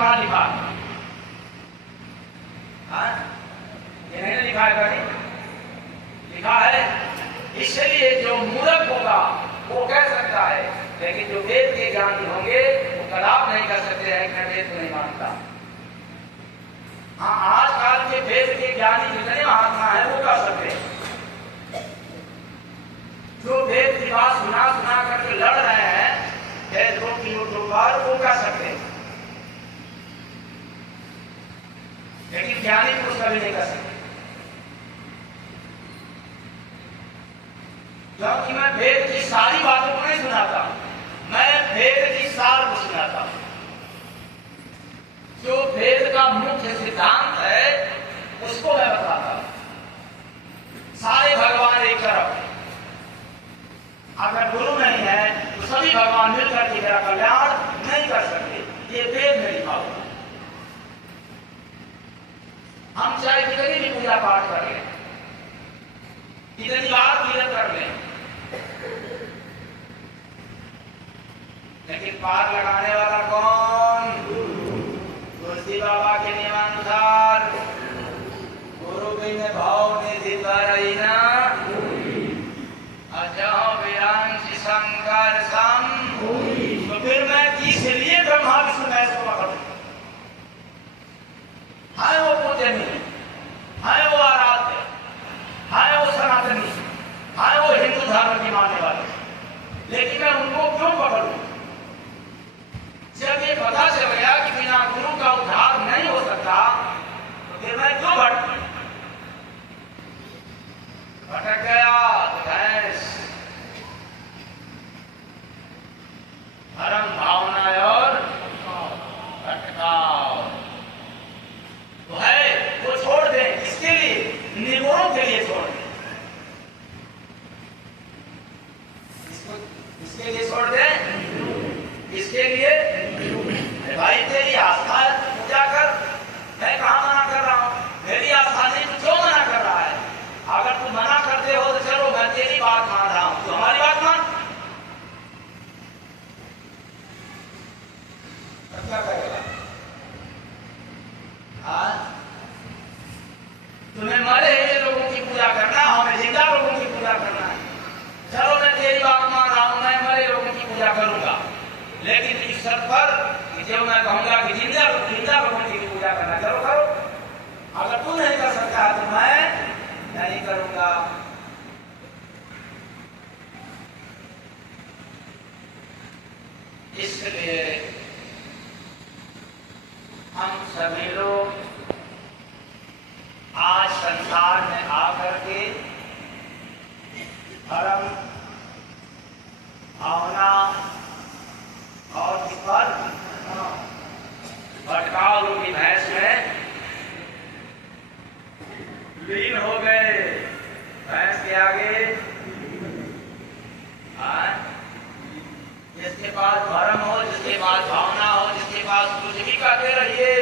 कहाँ लिखा? ये नहीं लिखा है कहीं? लिखा है। इसलिए जो मूर्ख होगा वो कह सकता है, लेकिन जो वेद के ज्ञानी होंगे वो कदाप नहीं कर सकते हैं कि मैं वेद को नहीं मानता। हाँ, आजकल के वेद के ज्ञानी जितने महात्मा है वो कर सकते हैं। जो वेद की बात सुना करके लड़ रहे हैं फेसबुक यूट्यूब पर, वो कर सकते हैं, लेकिन ज्ञानी पुरुष कभी नहीं कर सकते। क्योंकि मैं वेद की सारी बातों को नहीं सुनाता, मैं वेद की सार को सुनाता। जो वेद का मुख्य सिद्धांत है उसको मैं बताता हूं। सारे भगवान एक तरफ, अगर गुरु नहीं है तो सभी भगवान मिलकर के मेरा कल्याण नहीं कर सकते। ये वेद में लिखा हुआ। हम चाहे कितनी भी पूजा पाठ कर लें, कितनी बार कीर्तन कर लें, लेकिन पार लगाने वाला कौन? तुलसी बाबा के नियमानुसार गुरु बिन भाव निधि परहिना अजह विरांश शंकर सम। तो फिर मैं इसलिए ब्रह्मा विष्णु महेश को पकड़ूं? है वो पूजनीय, है वो आराध्य, है वो सनातनी, है वो हिंदू धर्म की मानने वाले, लेकिन मैं उनको क्यों पकड़ूं? जब ये पता चल गया कि बिना गुरु का उद्धार नहीं हो सकता, तो फिर मैं क्यों भटक गया? भैंस धर्म भावना और भटकाव तो है, वो छोड़ दें। किसके लिए? निर्गुणों के लिए छोड़ दें। इसके लिए छोड़ दें। इसके लिए भाई तेरी आस्था है, पूजा कर। मैं कहाँ मना कर रहा हूँ? मेरी आस्था नहीं, तू क्यों मना कर रहा है? अगर तू मना करते हो तो चलो मैं तेरी बात मान रहा हूँ, तू हमारी बात मान। क्या करेगा? तुम्हें मरे हुए लोगों की पूजा करना, हमें जिंदा लोगों की पूजा करना है। चलो मैं तेरी बात मान रहा हूँ, मैं मरे लोगों की पूजा करूंगा, लेकिन इस शर्त पर कि जब मैं कहूंगा कि जिंदा लोगों की पूजा करना, चलो करो। अगर तू नहीं कर सकता तो मैं नहीं करूंगा। इसलिए हम सभी लोग आज संसार में आकर के धर्म भावना और भटकाव रूपी भैंस में लीन हो गए। भैंस के आगे जिसके पास धर्म हो, जिसके पास भावना हो, जिसके पास कुछ भी कहते रहिए,